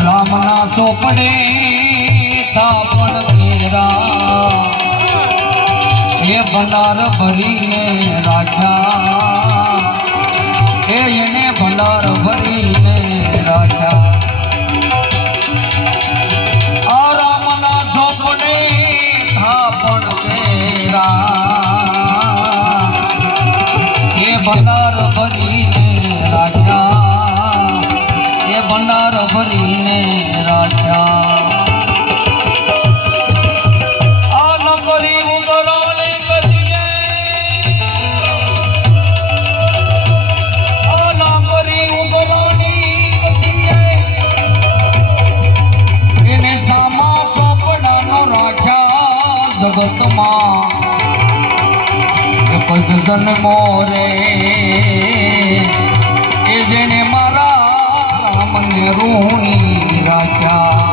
રામના સોપડે તાપણ કેરા એ ભંડાર ભરીને રાખ્યા એને ભંડાર ભરીને રાખ્યા આ રામના સોપડે તાપણ કેરા એ ભંડાર ભરીને રાખ્યા એ ભંડાર ભરીને રાખ્યા જગતમાં જન્મો રે એ જેને મારા રામને ઋણી રાખ્યા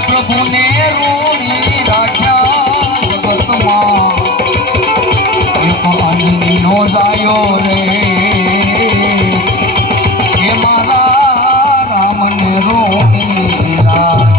પ્રભુને ઋણી રાખ્યા જગતમાં અંજની નો જાયો રે એ મારા રામને ઋણી રાખ્યા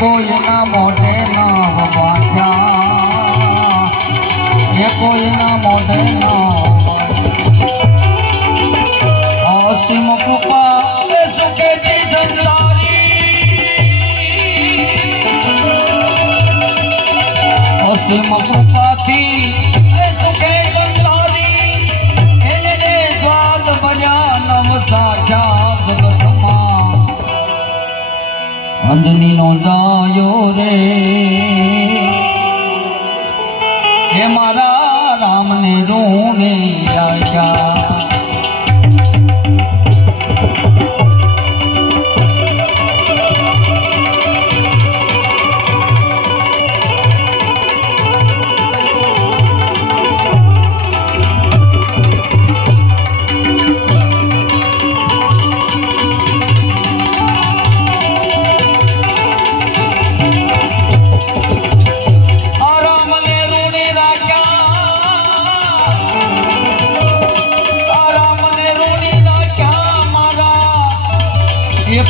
કોઈના મોઢે ન વાંચ્યા એ કોઈના મોઢે ન અસીમ કૃપા સુખેથી સંસારી અસીમ કૃપાથી સુખે સંસારી એને સ્વાદ ભર્યા નવ સાખ્યા જગતમાં અંજની નો જાયો રે હે મારા રામને ઋણી રાખ્યા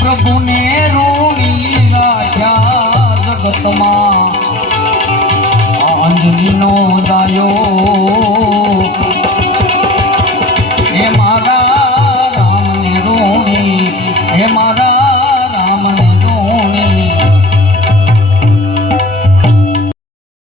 પ્રભુને ઋણી રાખ્યા જગતમાં અંજની નો દાયો